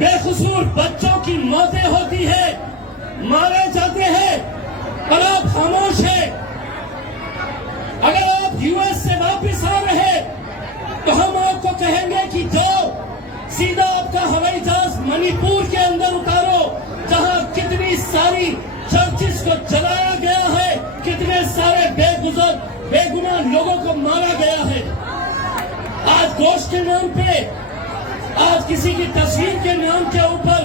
बेकसूर बच्चों की मौतें होती है, मारे जाते हैं और आप खामोश है। अगर आप यूएस से वापस आ रहे तो हम आपको कहेंगे कि जाओ सीधा आपका हवाई जहाज मणिपुर के अंदर उतारो, जहां कितनी सारी चर्चिस को जलाया गया है, कितने सारे बेगुनाह लोगों को मारा गया है। आज गोश्त के नाम पे, आज किसी की तस्वीर के नाम के ऊपर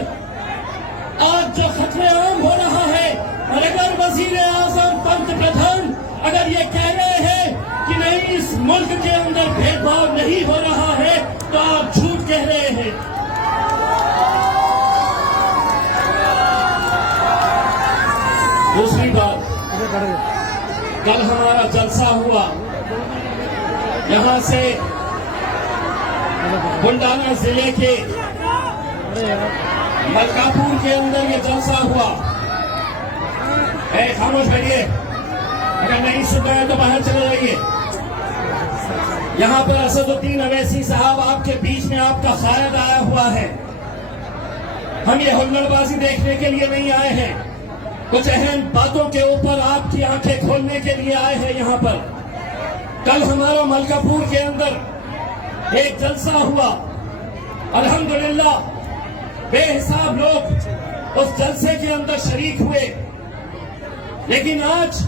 आज जो खतरे आम हो रहा है, और अगर वजीर आजम पंत प्रधान अगर ये कह रहे हैं कि नहीं इस मुल्क के अंदर भेदभाव नहीं हो रहा है, तो आप झूठ कह रहे हैं। दूसरी बात, कल हमारा जलसा हुआ, यहां से बुंडाना जिले के मलकापुर के अंदर ये जलसा हुआ। खामोश बैठिए, अगर नहीं सुन रहे तो बाहर चले जाइए। यहाँ पर असदुद्दीन अवैसी साहब आपके बीच में आपका शायद आया हुआ है। हम ये हुल्लड़बाजी देखने के लिए नहीं आए हैं, कुछ अहम बातों के ऊपर आपकी आंखें खोलने के लिए आए हैं यहाँ पर। कल हमारा मलकापुर के अंदर एक जलसा हुआ, अल्हम्दुलिल्लाह बेहिसाब लोग उस जलसे के अंदर शरीक हुए, लेकिन आज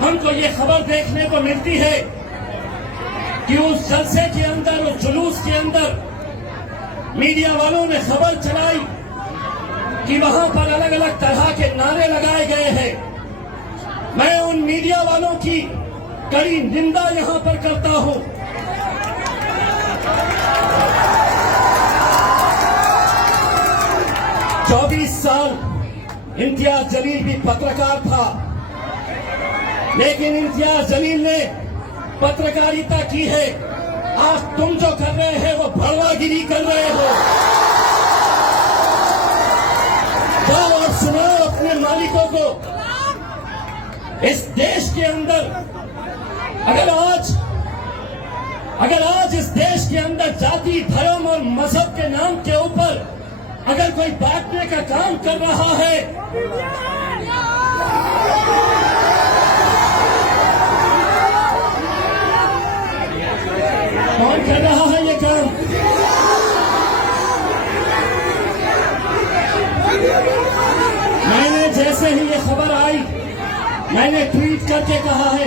हमको ये खबर देखने को मिलती है कि उस जलसे के अंदर, उस जुलूस के अंदर मीडिया वालों ने खबर चलाई कि वहां पर अलग अलग तरह के नारे लगाए गए हैं। मैं उन मीडिया वालों की कड़ी निंदा यहां पर करता हूं। चौबीस साल इम्तियाज जलील भी पत्रकार था, लेकिन इम्तियाज जलील ने पत्रकारिता की है। आज तुम जो कर रहे हैं वो भड़वागिरी कर रहे हो। जाओ और सुनाओ अपने मालिकों को। इस देश के अंदर अगर आज इस देश के अंदर जाति, धर्म और मजहब के नाम के ऊपर अगर कोई बांटने का काम कर रहा है, कौन कर रहा है ये काम? मैंने जैसे ही ये खबर आई, मैंने ट्वीट करके कहा है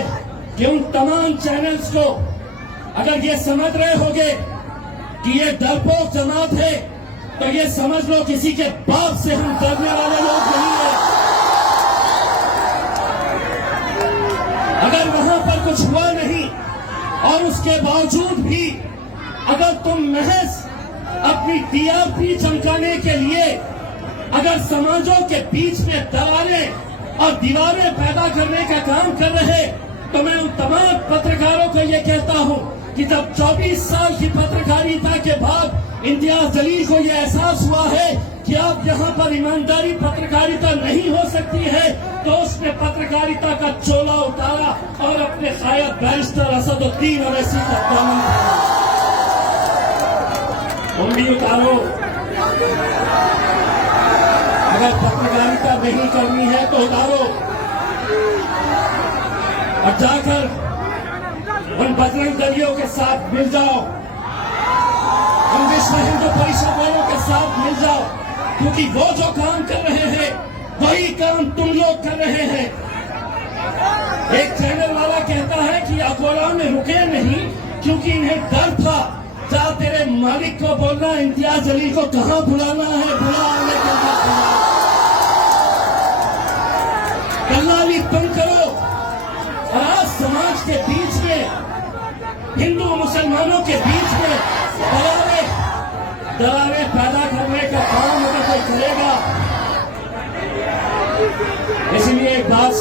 कि उन तमाम चैनल्स को अगर ये समझ रहे होंगे कि ये डरपोक जमात है, तो ये समझ लो किसी के बाप से हम डरने वाले लोग नहीं है। अगर वहां पर कुछ हुआ नहीं और उसके बावजूद भी अगर तुम महज अपनी टीआरपी चमकाने के लिए अगर समाजों के बीच में दरारें और दीवारें पैदा करने का काम कर रहे, तो मैं उन तमाम पत्रकारों को ये कहता हूं कि जब 24 साल की पत्रकारिता के बाद इम्तियाज जलील को यह एहसास हुआ है कि अब यहाँ पर ईमानदारी पत्रकारिता नहीं हो सकती है, तो उसने पत्रकारिता का चोला उतारा और अपने शायद बैरिस्टर असदुद्दीन अवैसी का दामन पकड़ा। तुम भी उतारो। अगर पत्रकारिता नहीं करनी है तो उतारो और जाकर उन बजरंग दलियों के साथ मिल जाओ, उन विश्व हिंदू परिषद वालों के साथ मिल जाओ, क्योंकि वो जो काम कर रहे हैं वही काम तुम लोग कर रहे हैं। एक चैनल वाला कहता है कि अकोला में रुके नहीं क्योंकि इन्हें डर था। जा तेरे मालिक को बोलना इम्तियाज जलील को कहां बुलाना है, बुला आने के लिए दलाली तुम करो। और आज समाज के बीच में, हिंदू मुसलमानों के बीच में दरारें पैदा करने का काम अगर कोई करेगा, इसीलिए एक बात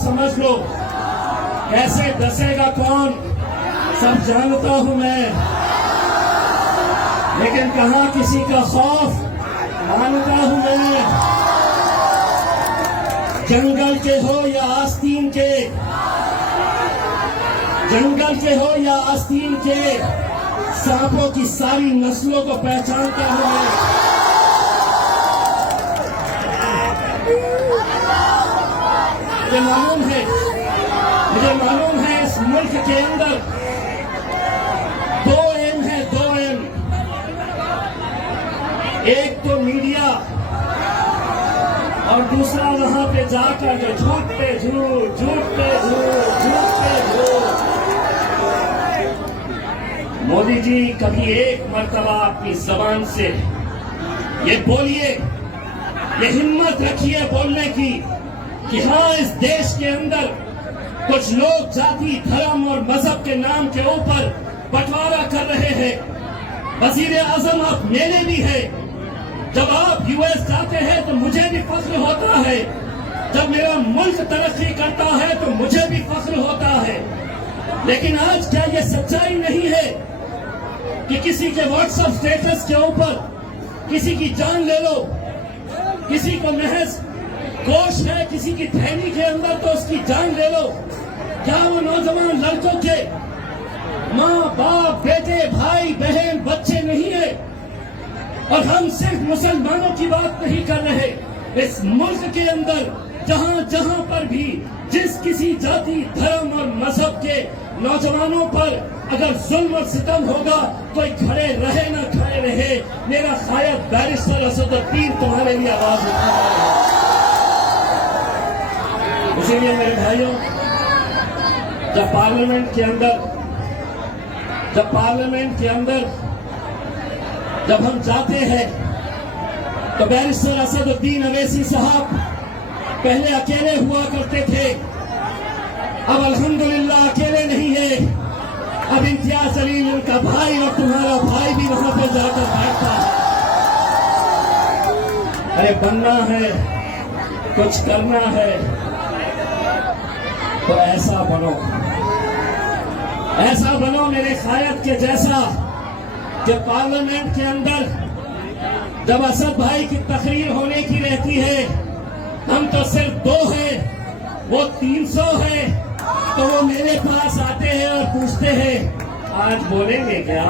समझ लो, कैसे डसेगा कौन सब जानता हूं मैं, लेकिन कहां किसी का खौफ मानता हूं मैं। जंगल के हो या आस्तीन के, सांपों की सारी नस्लों को पहचानता हूं मैं। मुझे मालूम है इस मुल्क के अंदर 2 एम है, 2 एम। एक तो मीडिया और दूसरा वहां पे जाकर जो झूठ पे झूठ, झूठ पे झूठ, झूठ पे झूठ। मोदी जी कभी एक मर्तबा अपनी जबान से ये बोलिए, ये हिम्मत रखिए बोलने की कि हाँ, इस देश के अंदर कुछ लोग जाति, धर्म और मजहब के नाम के ऊपर बंटवारा कर रहे हैं। वजीर आजम आप मेरे भी है। जब आप यूएस जाते हैं तो मुझे भी फख्र होता है। जब मेरा मुल्क तरक्की करता है तो मुझे भी फख्र होता है। लेकिन आज क्या ये सच्चाई नहीं है कि किसी के व्हाट्सएप स्टेटस के ऊपर किसी की जान ले लो, किसी को महज गोश है किसी की थैली के अंदर तो उसकी जान ले लो। क्या वो नौजवान लड़कों के माँ बाप, बेटे, भाई बहन, बच्चे नहीं है? और हम सिर्फ मुसलमानों की बात नहीं कर रहे। इस मुल्क के अंदर जहां जहां पर भी जिस किसी जाति, धर्म और मजहब के नौजवानों पर अगर जुल्म और सितम होगा, कोई खड़े रहे ना खड़े रहे, मेरा शायद बैरिस्टर असदुद्दीन तुम्हारे लिए आवाज उठा है। इसीलिए मेरे भाइयों, जब पार्लियामेंट के अंदर जब हम जाते हैं तो बैरिस्टर असदुद्दीन अवैसी साहब पहले अकेले हुआ करते थे। अब अल्हम्दुलिल्लाह अकेले नहीं है। अब इम्तियाज जलील उनका भाई और तुम्हारा भाई भी वहां पे जाकर बैठता है। अरे बनना है, कुछ करना है तो ऐसा बनो मेरे कायद के जैसा कि पार्लियामेंट के अंदर जब असद भाई की तकरीर होने की रहती है, हम तो सिर्फ 2 हैं, वो 300 है, तो वो मेरे पास आते हैं और पूछते हैं आज बोलेंगे क्या?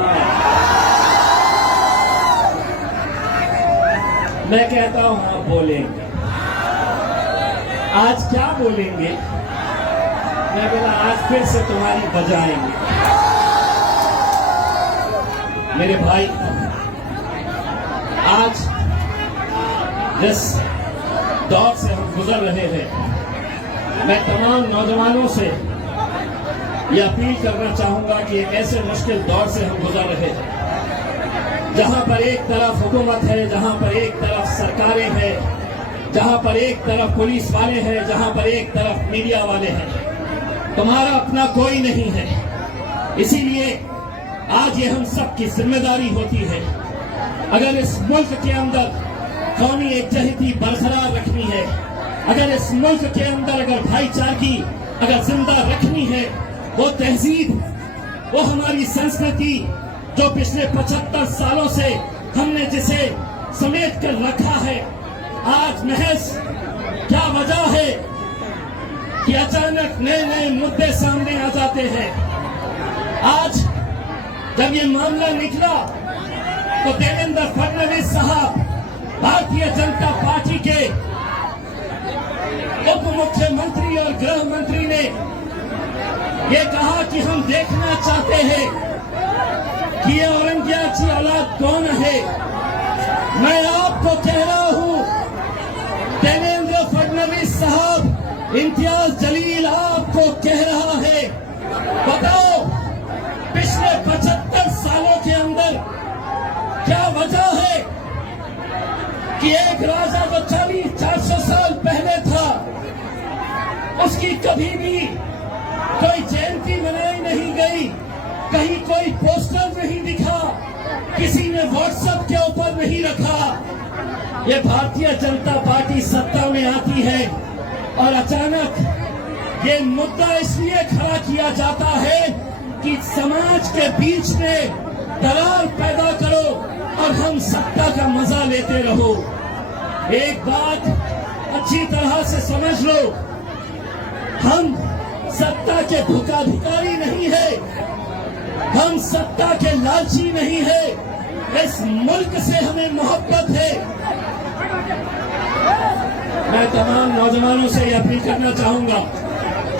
मैं कहता हूं हाँ बोलेंगे। आज क्या बोलेंगे? मैं बोला आज फिर से तुम्हारी बजाएंगे। मेरे भाई, आज जिस दौर से हम गुजर रहे हैं, मैं तमाम नौजवानों से ये अपील करना चाहूंगा कि एक ऐसे मुश्किल दौर से हम गुजर रहे हैं जहां पर एक तरफ हुकूमत है, जहां पर एक तरफ सरकारें हैं, जहां पर एक तरफ पुलिस वाले हैं, जहां पर एक तरफ मीडिया वाले हैं। तुम्हारा अपना कोई नहीं है। इसीलिए आज ये हम सब की जिम्मेदारी होती है। अगर इस मुल्क के अंदर कौमी एकजहती बरकरार रखनी है, अगर इस मुल्क के अंदर अगर भाईचारगी अगर जिंदा रखनी है, वो तहजीब, वो हमारी संस्कृति जो पिछले 75 सालों से हमने जिसे समेट कर रखा है, आज महज क्या वजह है कि अचानक नए नए मुद्दे सामने आ जाते हैं। आज जब ये मामला निकला तो देवेंद्र फडणवीस साहब भारतीय जनता पार्टी के उप मुख्यमंत्री और गृह मंत्री ने ये कहा कि हम देखना चाहते हैं कि ये औरंगजेब की औलाद कौन है। मैं आपको कह रहा हूं देवेंद्र फडणवीस साहब, इम्तियाज जलील आपको कह रहा है, बताओ पिछले 75 सालों के अंदर क्या वजह है कि एक राजा जो 400 साल पहले था, उसकी कभी भी कोई जयंती मनाई नहीं गई, कहीं कोई पोस्टर नहीं दिखा, किसी ने व्हाट्सएप के ऊपर नहीं रखा। ये भारतीय जनता पार्टी सत्ता में आती है और अचानक ये मुद्दा इसलिए खड़ा किया जाता है कि समाज के बीच में दरार पैदा करो और हम सत्ता का मजा लेते रहो। एक बात अच्छी तरह से समझ लो, हम सत्ता के भूखाधिकारी नहीं है, हम सत्ता के लालची नहीं है, इस मुल्क से हमें मोहब्बत है। मैं तमाम नौजवानों से यह अपील करना चाहूंगा,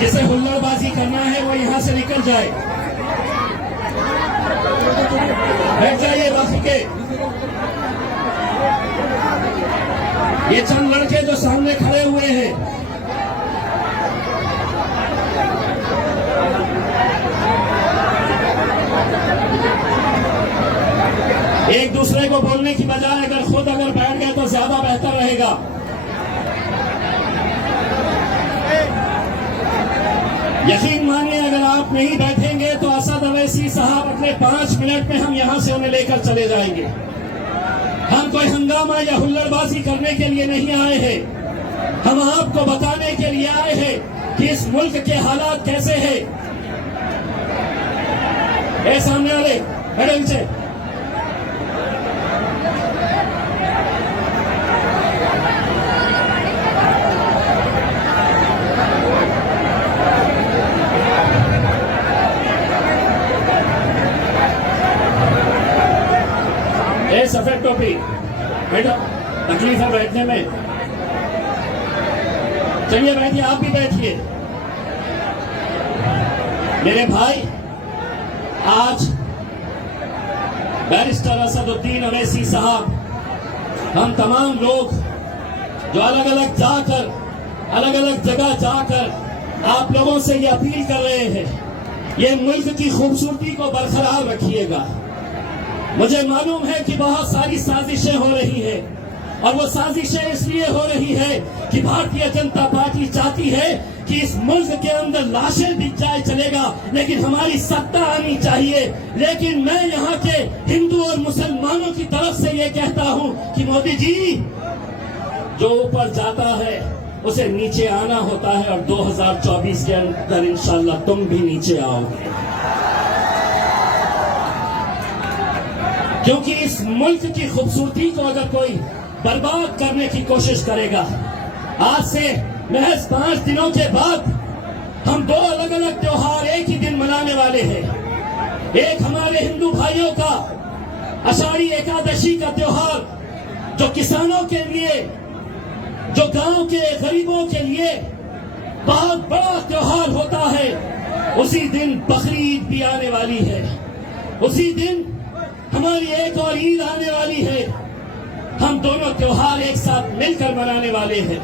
जिसे हुल्लड़बाजी करना है वो यहां से निकल जाए, बैठ जाइए बाकी के। ये चंद लड़के जो सामने खड़े हुए हैं, एक दूसरे को बोलने की बजाय अगर बैठ गए तो ज्यादा बेहतर रहेगा। यकीन मानिए, अगर आप नहीं बैठेंगे तो असद अवैसी साहब अगले 5 मिनट में हम यहां से उन्हें लेकर चले जाएंगे। हम कोई हंगामा या हुल्लड़बाजी करने के लिए नहीं आए हैं, हम आपको बताने के लिए आए हैं कि इस मुल्क के हालात कैसे हैं। ए सामने वाले बैठे नीचे। सफेद टोपी बैठो, तकलीफ है बैठने में, चलिए बैठिए, आप भी बैठिए। मेरे भाई, आज बैरिस्टर असदुद्दीन अवैसी साहब, हम तमाम लोग जो अलग अलग जगह जाकर आप लोगों से ये अपील कर रहे हैं, ये मुल्क की खूबसूरती को बरकरार रखिएगा। मुझे मालूम है कि बहुत सारी साजिशें हो रही है, और वो साजिशें इसलिए हो रही है कि भारतीय जनता पार्टी चाहती है कि इस मुल्क के अंदर लाशें बिक जाए चलेगा, लेकिन हमारी सत्ता आनी चाहिए। लेकिन मैं यहाँ के हिंदू और मुसलमानों की तरफ से ये कहता हूँ कि मोदी जी, जो ऊपर जाता है उसे नीचे आना होता है, और 2024 के अंदर इंशाल्लाह तुम भी नीचे आओगे, क्योंकि इस मुल्क की खूबसूरती को अगर कोई बर्बाद करने की कोशिश करेगा, आज से महज 5 दिनों के बाद हम 2 अलग अलग त्योहार एक ही दिन मनाने वाले हैं। एक हमारे हिंदू भाइयों का आषाढ़ी एकादशी का त्योहार, जो किसानों के लिए, जो गांव के गरीबों के लिए बहुत बड़ा त्योहार होता है। उसी दिन बकरी ईद भी आने वाली है, उसी दिन हमारी एक और ईद आने वाली है। हम दोनों त्योहार एक साथ मिलकर मनाने वाले हैं।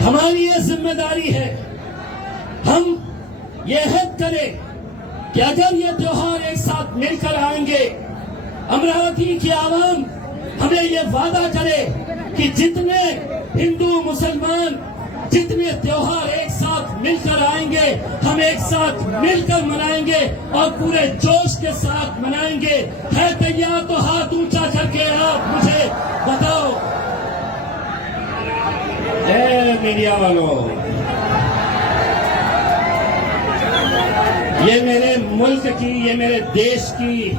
हमारी ये जिम्मेदारी है, हम ये हद करें कि अगर ये त्योहार एक साथ मिलकर आएंगे, अमरावती की आवाम हमें ये वादा करे कि जितने हिंदू मुसलमान जितने त्योहार एक साथ मिलकर आएंगे, हम एक साथ मिलकर मनाएंगे और पूरे जोश के साथ मनाएंगे। है तैयार तो हाथ ऊंचा करके आप मुझे बताओ। मीडिया वालों, ये मेरे मुल्क की, ये मेरे देश की,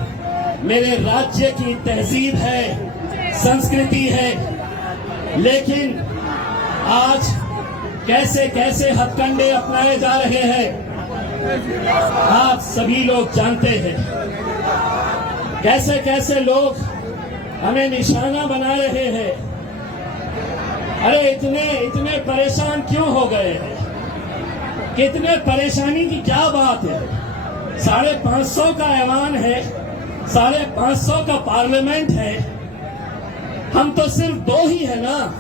मेरे राज्य की तहजीब है, संस्कृति है, लेकिन आज कैसे कैसे हथकंडे अपनाए जा रहे हैं आप सभी लोग जानते हैं। कैसे कैसे लोग हमें निशाना बना रहे हैं। अरे इतने परेशान क्यों हो गए हैं? कितने परेशानी की क्या बात है? 550 का ऐवान है, 550 का पार्लियामेंट है, हम तो सिर्फ 2 ही है ना।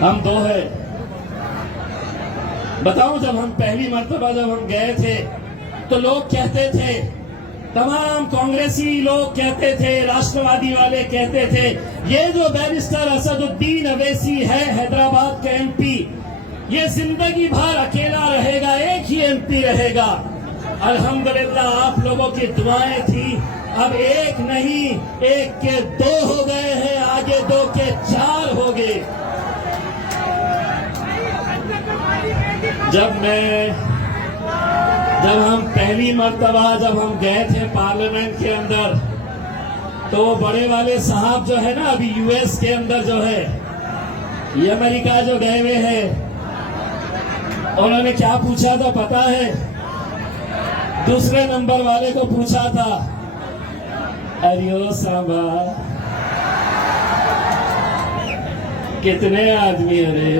हम 2 है। बताओ, जब हम पहली मर्तबा जब हम गए थे तो लोग कहते थे, तमाम कांग्रेसी लोग कहते थे, राष्ट्रवादी वाले कहते थे, ये जो बैरिस्टर असदुद्दीन अवैसी है हैदराबाद का एमपी, ये जिंदगी भर अकेला रहेगा, एक ही एमपी रहेगा। अल्हम्दुलिल्लाह आप लोगों की दुआएं थी, अब एक नहीं, एक के 2 हो गए हैं, आगे 2 के 4 हो गए। जब हम पहली मर्तबा जब हम गए थे पार्लियामेंट के अंदर, तो बड़े वाले साहब जो है ना, अभी यूएस के अंदर जो है, ये अमेरिका जो गए हुए हैं, उन्होंने क्या पूछा था पता है? दूसरे नंबर वाले को पूछा था, अरियो सांबा कितने आदमी? अरे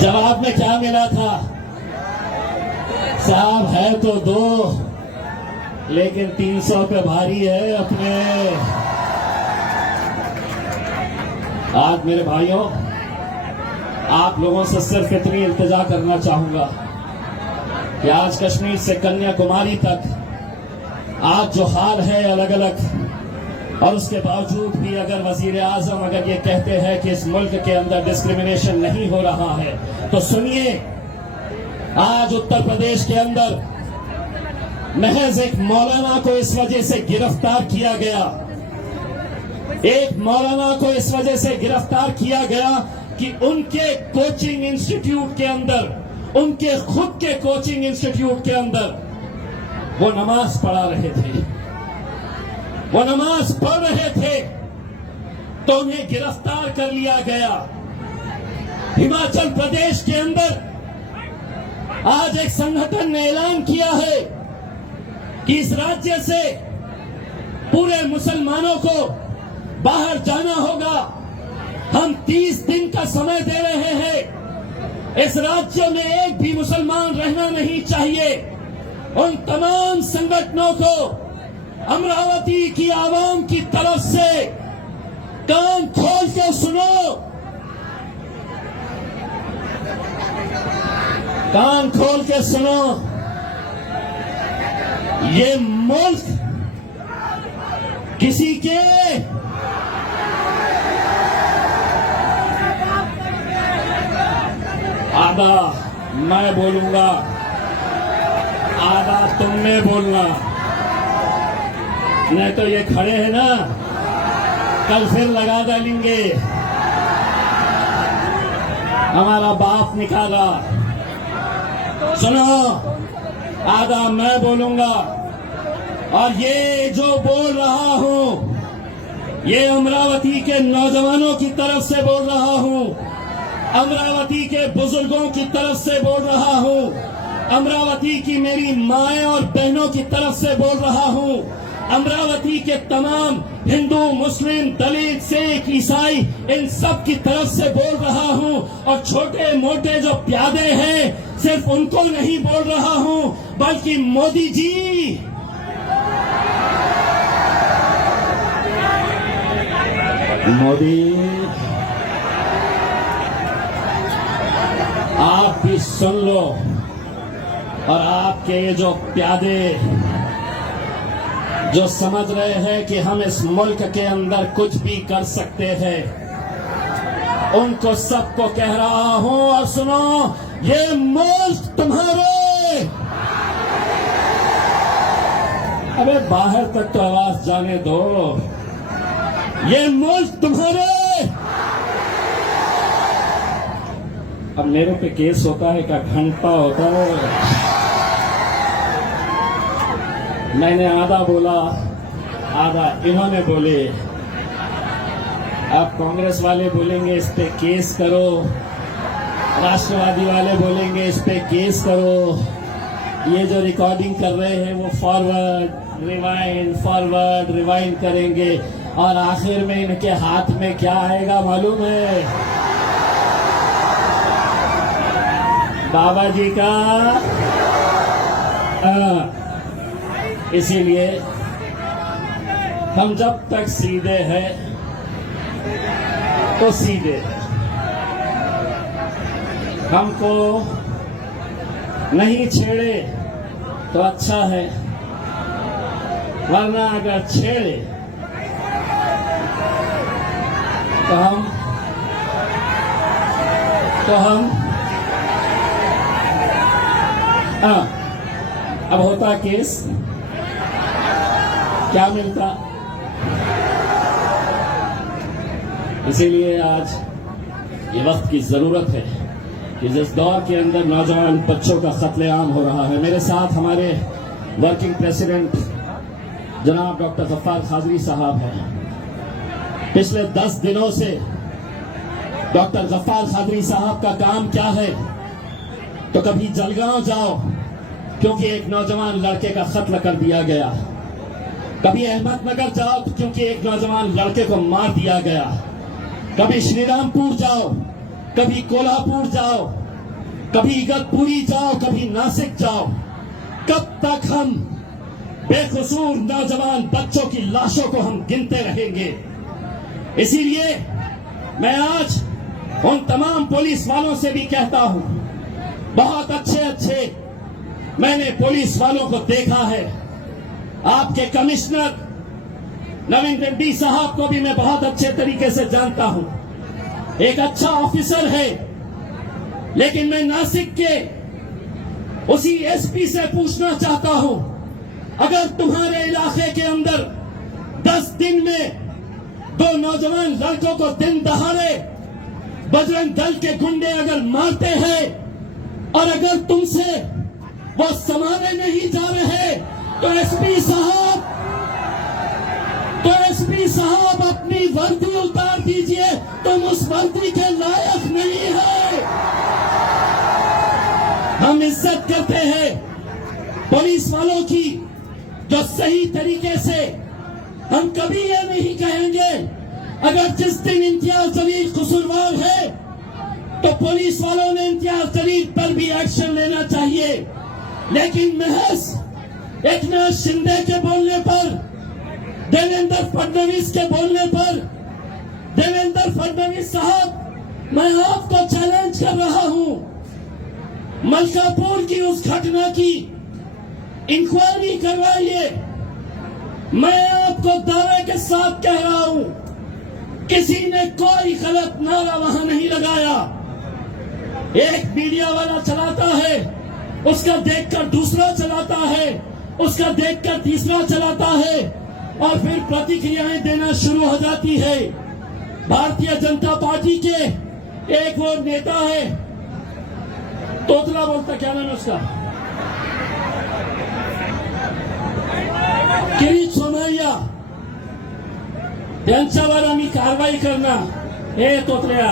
जवाब में क्या मिला था? साहब है तो दो, लेकिन 300 पे भारी है अपने। आज मेरे भाइयों, आप लोगों से सिर्फ इतनी इल्तिजा करना चाहूंगा कि आज कश्मीर से कन्याकुमारी तक आज जो हाल है अलग अलग, और उसके बावजूद भी अगर वजीर आजम अगर ये कहते हैं कि इस मुल्क के अंदर डिस्क्रिमिनेशन नहीं हो रहा है, तो सुनिए, आज उत्तर प्रदेश के अंदर महज एक मौलाना को इस वजह से गिरफ्तार किया गया, एक मौलाना को इस वजह से गिरफ्तार किया गया कि उनके कोचिंग इंस्टीट्यूट के अंदर, उनके खुद के कोचिंग इंस्टीट्यूट के अंदर वो नमाज पढ़ा रहे थे, वो नमाज पढ़ रहे थे, तो उन्हें गिरफ्तार कर लिया गया। हिमाचल प्रदेश के अंदर आज एक संगठन ने ऐलान किया है कि इस राज्य से पूरे मुसलमानों को बाहर जाना होगा। हम 30 दिन का समय दे रहे हैं, इस राज्य में एक भी मुसलमान रहना नहीं चाहिए। उन तमाम संगठनों को अमरावती की आवाम की तरफ से कान खोल के सुनो, कान खोल के सुनो, ये मुल्क किसी के आधा मैं बोलूंगा, आधा तुमने बोलना, नहीं तो ये खड़े हैं ना, कल फिर लगा डालेंगे हमारा बाप निकाला। सुनो, आधा मैं बोलूंगा, और ये जो बोल रहा हूं, ये अमरावती के नौजवानों की तरफ से बोल रहा हूं, अमरावती के बुजुर्गों की तरफ से बोल रहा हूं, अमरावती की मेरी माएं और बहनों की तरफ से बोल रहा हूं, अमरावती के तमाम हिंदू, मुस्लिम, दलित, सिख, ईसाई, इन सब की तरफ से बोल रहा हूं। और छोटे मोटे जो प्यादे हैं, सिर्फ उनको नहीं बोल रहा हूं, बल्कि मोदी जी, मोदी आप भी सुन लो, और आपके ये जो प्यादे जो समझ रहे हैं कि हम इस मुल्क के अंदर कुछ भी कर सकते हैं, उनको सबको कह रहा हूं, और सुनो, ये मुल्क तुम्हारे, अबे बाहर तक तो आवाज जाने दो, ये मुल्क तुम्हारे। अब मेरे पे केस होता है का घंटा होता है, मैंने आधा बोला, आधा इन्होंने बोले। अब कांग्रेस वाले बोलेंगे इस पे केस करो, राष्ट्रवादी वाले बोलेंगे इस पे केस करो, ये जो रिकॉर्डिंग कर रहे हैं वो फॉरवर्ड रिवाइंड करेंगे, और आखिर में इनके हाथ में क्या आएगा मालूम है? बाबा जी का। इसीलिए हम जब तक सीधे हैं तो सीधे, हमको नहीं छेड़े तो अच्छा है, वरना अगर छेड़े तो हम अब होता केस, क्या मिलता? इसीलिए आज ये वक्त की जरूरत है कि जिस दौर के अंदर नौजवान बच्चों का कत्लेआम हो रहा है, मेरे साथ हमारे वर्किंग प्रेसिडेंट जनाब डॉक्टर गफ्फार खाजरी साहब हैं। पिछले 10 दिनों से डॉक्टर गफ्फार कादरी साहब का काम क्या है, तो कभी जलगांव जाओ क्योंकि एक नौजवान लड़के का कत्ल कर दिया गया, कभी अहमदनगर जाओ क्योंकि एक नौजवान लड़के को मार दिया गया, कभी श्रीरामपुर जाओ, कभी कोल्हापुर जाओ, कभी इगतपुरी जाओ, कभी नासिक जाओ। कब तक हम बेकसूर नौजवान बच्चों की लाशों को हम गिनते रहेंगे? इसीलिए मैं आज उन तमाम पुलिस वालों से भी कहता हूं, बहुत अच्छे मैंने पुलिस वालों को देखा है। आपके कमिश्नर नवीन रेड्डी साहब को भी मैं बहुत अच्छे तरीके से जानता हूं, एक अच्छा ऑफिसर है। लेकिन मैं नासिक के उसी एसपी से पूछना चाहता हूं, अगर तुम्हारे इलाके के अंदर 10 दिन में 2 नौजवान लड़कों को दिन दहाड़े बजरंग दल के गुंडे अगर मारते हैं और अगर तुमसे वो संभाले नहीं जा रहे, तो एसपी साहब अपनी वर्दी उतार दीजिए। तुम उस वर्दी के लायक नहीं है। हम इज्जत करते हैं पुलिस वालों की, जो सही तरीके से, हम कभी ये नहीं कहेंगे अगर जिस दिन इम्तियाज जलील कसूरवार है तो पुलिस वालों ने इम्तियाज जलील पर भी एक्शन लेना चाहिए। लेकिन महज एकनाथ शिंदे के बोलने पर, देवेंद्र फडणवीस के बोलने पर, देवेंद्र फडणवीस साहब, मैं आपको चैलेंज कर रहा हूं, मलकापुर की उस घटना की इंक्वायरी करवाइए। मैं आपको दावे के साथ कह रहा हूं, किसी ने कोई गलत नारा वहां नहीं लगाया। एक मीडिया वाला चलाता है, उसका देखकर दूसरा चलाता है, उसका देखकर तीसरा चलाता है और फिर प्रतिक्रियाएं देना शुरू हो जाती है। भारतीय जनता पार्टी के एक वो नेता है, तोतला बोलता, क्या नाम है उसका, किरीट सोमय्या, त्यांच्यावर आम्ही कारवाई करणार। हे तोतल्या,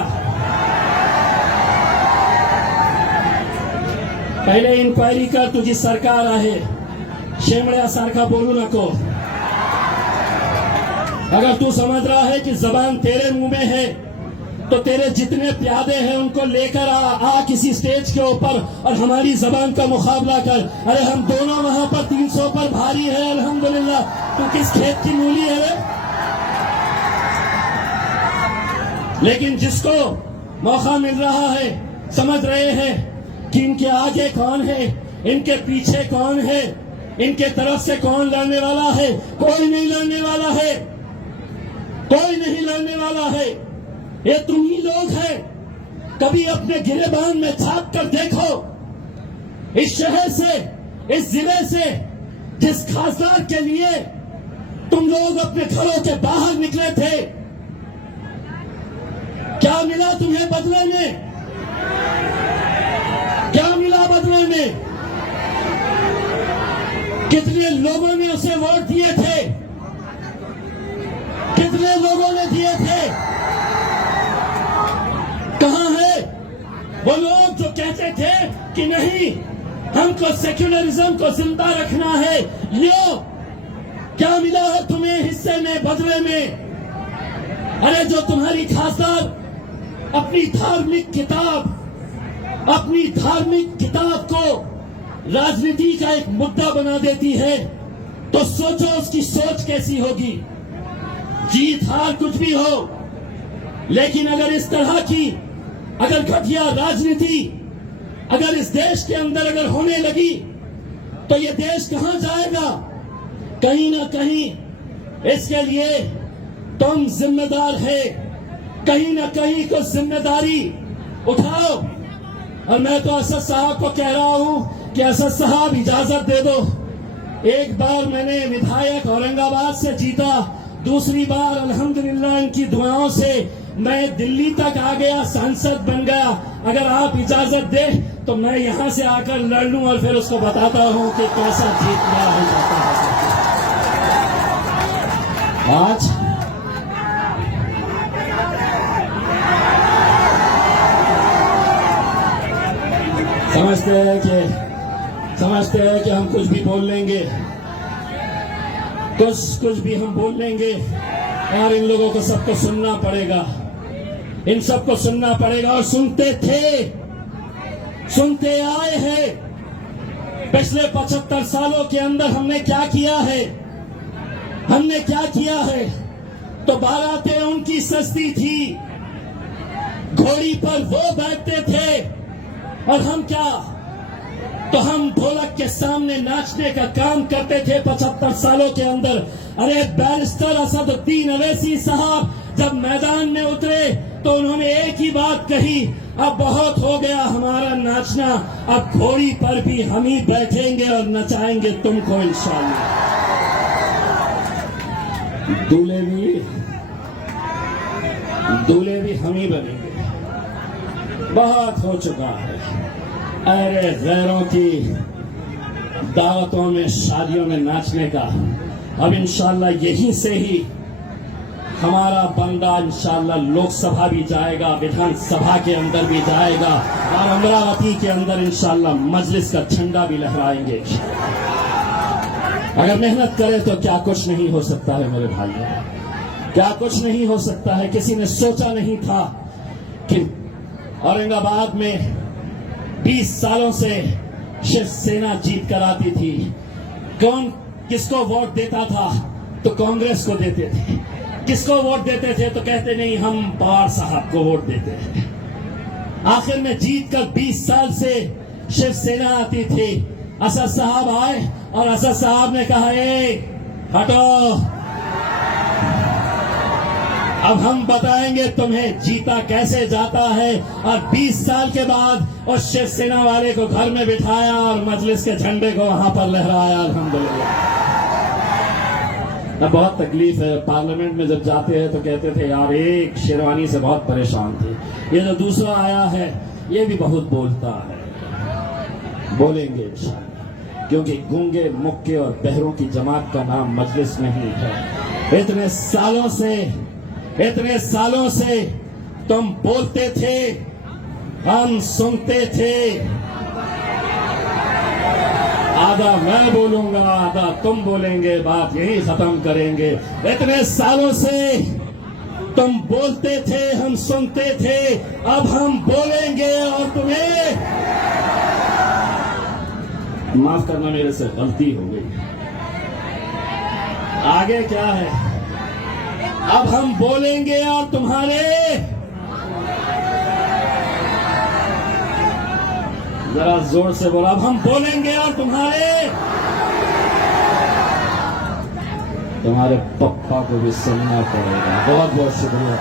पहिले इन्क्वायरी कर, तुझी सरकार आहे, शेमड्यासारखा बोलू नको। अगर तू समझ रहा है कि जबान तेरे मुंह में है, तो तेरे जितने प्यादे हैं उनको लेकर आ किसी स्टेज के ऊपर और हमारी जबान का मुकाबला कर। अरे हम दोनों वहां पर 300 पर भारी है, अल्हम्दुलिल्लाह। तू किस खेत की मूली है रे? लेकिन जिसको मौका मिल रहा है, समझ रहे हैं कि इनके आगे कौन है, इनके पीछे कौन है, इनके तरफ से कौन लड़ने वाला है। कोई नहीं लड़ने वाला है, कोई नहीं लड़ने वाला है। ये तुम ही लोग हैं। कभी अपने गिरेबान में झांक कर देखो, इस शहर से, इस जिले से जिस खासदार के लिए तुम लोग अपने घरों के बाहर निकले थे, क्या मिला तुम्हें बदले में? क्या मिला बदले में? कितने लोगों ने उसे वोट दिए थे? कितने लोगों ने दिए थे? कहां है वो लोग जो कहते थे कि नहीं, हमको सेक्युलरिज्म को जिंदा रखना है? लो, क्या मिला है तुम्हें हिस्से में, बदले में? अरे जो तुम्हारी खासदार अपनी धार्मिक किताब को राजनीति का एक मुद्दा बना देती है, तो सोचो उसकी सोच कैसी होगी। जीत हार कुछ भी हो, लेकिन अगर इस तरह की अगर घटिया राजनीति अगर इस देश के अंदर अगर होने लगी, तो ये देश कहां जाएगा? कहीं ना कहीं इसके लिए तुम जिम्मेदार है, कहीं ना कहीं को जिम्मेदारी उठाओ। और मैं तो असद साहब को कह रहा हूं कि असद साहब इजाजत दे दो। एक बार मैंने विधायक औरंगाबाद से जीता, दूसरी बार अल्हम्दुलिल्लाह इनकी दुआओं से मैं दिल्ली तक आ गया, सांसद बन गया। अगर आप इजाजत दे तो मैं यहां से आकर लड़ लूं और फिर उसको बताता हूं कि कैसा जीतना हो जाता है। आज समझते हैं कि हम कुछ भी बोल लेंगे, कुछ भी हम बोल लेंगे और इन लोगों को सबको सुनना पड़ेगा, इन सबको सुनना पड़ेगा। और सुनते आए हैं। पिछले 75 सालों के अंदर हमने क्या किया है? तो बारातें उनकी सस्ती थी, घोड़ी पर वो बैठते थे और हम क्या? तो हम ढोलक के सामने नाचने का काम करते थे 75 सालों के अंदर। अरे बैरिस्टर असदुद्दीन अवैसी साहब जब मैदान में उतरे तो उन्होंने एक ही बात कही, अब बहुत हो गया हमारा नाचना, अब घोड़ी पर भी हम ही बैठेंगे और नचाएंगे तुमको इंशाअल्लाह। दूल्हे भी हम ही बनेंगे। बहुत हो चुका है। अरे गैरों की दावतों में, शादियों में नाचने का, अब इंशाअल्लाह यहीं से ही हमारा बंदा इंशाअल्लाह लोकसभा भी जाएगा, विधानसभा के अंदर भी जाएगा और अमरावती के अंदर इंशाअल्लाह मजलिस का झंडा भी लहराएंगे। अगर मेहनत करें तो क्या कुछ नहीं हो सकता है मेरे भाइयों, क्या कुछ नहीं हो सकता है। किसी ने सोचा नहीं था कि औरंगाबाद में 20 सालों से शिवसेना जीत कर आती थी। कौन किसको वोट देता था? तो कांग्रेस को देते थे। किसको वोट देते थे? तो कहते नहीं, हम पवार साहब को वोट देते हैं। आखिर में जीत कर 20 साल से शिवसेना आती थी। असद साहब आए और असद साहब ने कहा, हटो, अब हम बताएंगे तुम्हें जीता कैसे जाता है। और 20 साल के बाद उस शिवसेना वाले को घर में बिठाया और मजलिस के झंडे को वहां पर लहराया। अल्हम्दुलिल्लाह। बहुत तकलीफ है। पार्लियामेंट में जब जाते हैं तो कहते थे यार, एक शेरवानी से बहुत परेशान थे। ये जो दूसरा आया है ये भी बहुत बोलता है। बोलेंगे इंशाअल्लाह, क्योंकि गूंगे, मुक्के और बहरों की जमात का नाम मजलिस नहीं है। इतने सालों से तुम बोलते थे, हम सुनते थे। आधा मैं बोलूंगा, आधा तुम बोलेंगे, बात यही खत्म करेंगे। इतने सालों से तुम बोलते थे, हम सुनते थे, अब हम बोलेंगे और तुम्हें माफ करना, मेरे से गलती हो गई। आगे क्या है? अब हम बोलेंगे और तुम्हारे, जरा जोर से बोलो, अब हम बोलेंगे और तुम्हारे पप्पा को भी सुनना पड़ेगा। बहुत बहुत शुक्रिया।